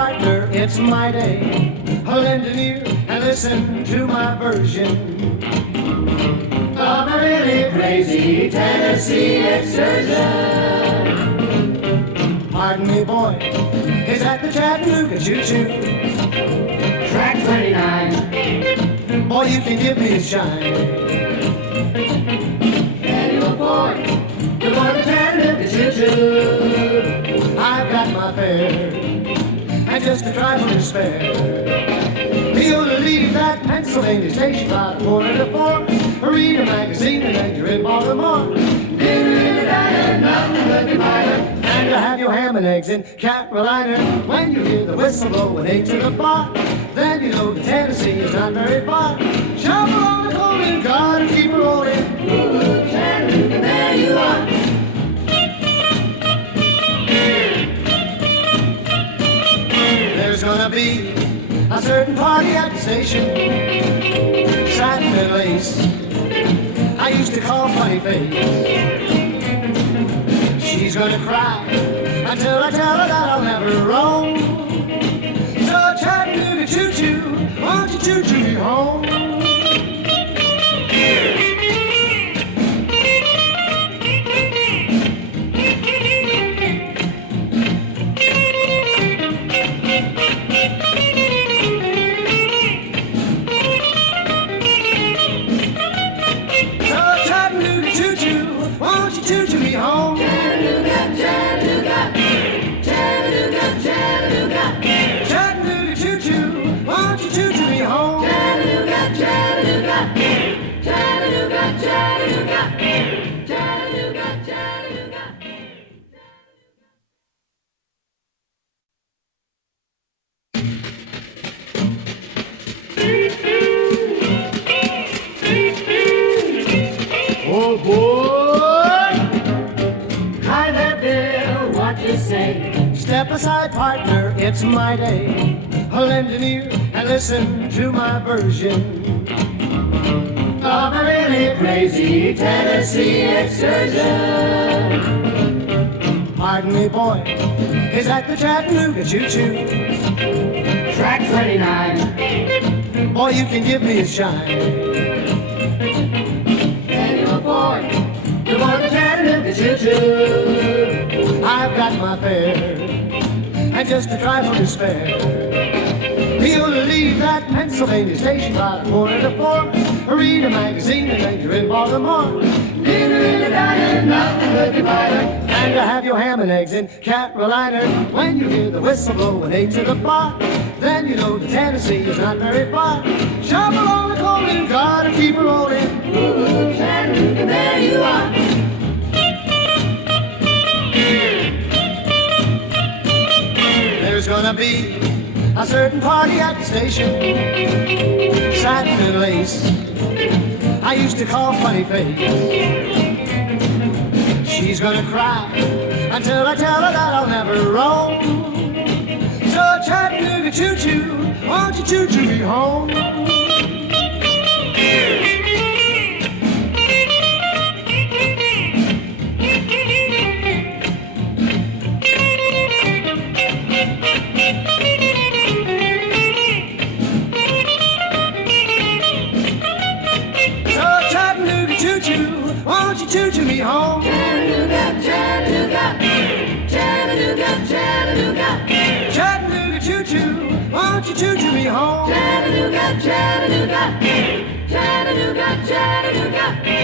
partner, it's my day. Lend an ear and listen to my version of a really crazy Tennessee excursion. Pardon me, boy, is that the Chattanooga Choo-Choo? Track 29. Boy, you can give me a shine. Annual Ford, you're for the Chattanooga Choo-Choo. I've got my fare, and just a trifle to spare. You'll leave that Pennsylvania station about 4:45. Read a magazine and then you're in Baltimore. Dinner in the diner, nothing but the minor. And to have your ham and eggs in Carolina. When you hear the whistle blow and 8 to the bar, then you know that Tennessee is not very far. Shuffle on the golden card and keep rolling. Ooh, Chattanooga, there you are. There's gonna be a certain party at the station, satin and lace, I used to call funny face. She's gonna cry until I tell her that I'll never roam. So Chattanooga Choo-Choo, won't you choo-choo me home? Choo-choo me home. Chattanooga, Chattanooga, Chattanooga, Chattanooga, Chattanooga choo-choo, won't you choo-choo me home? Chattanooga, Chattanooga, Chattanooga, Chattanooga, Chattanooga, Chattanooga. Oh boy. Step aside, partner, it's my day. Lend an ear and listen to my version of a really crazy Tennessee excursion. Pardon me, boy, is that the Chattanooga Choo-Choo? Track 29. Boy, you can give me a shine. Annual Ford, you're for the Chattanooga Choo-Choo. I've got my fare, and just a trifle to spare. You'll leave that Pennsylvania station about 4:45. Read a magazine and then you're in Baltimore. Dinner in the diner, nothing but the minor. And to have your ham and eggs in Carolina. When you hear the whistle blow and 8 to the bar, then you know that Tennessee is not very far. Shuffle on the golden card and keep it rolling. Ooh, Chattanooga, there you are. There's gonna be a certain party at the station, satin and lace, I used to call funny face. She's gonna cry until I tell her that I'll never roam. So Chattanooga choo-choo, won't you choo-choo me home? Won't you choo-choo me home? Chattanooga, Chattanooga, Chattanooga, Chattanooga, Chattanooga choo-choo, won't you choo-choo me home? Chattanooga, Chattanooga, Chattanooga, Chattanooga.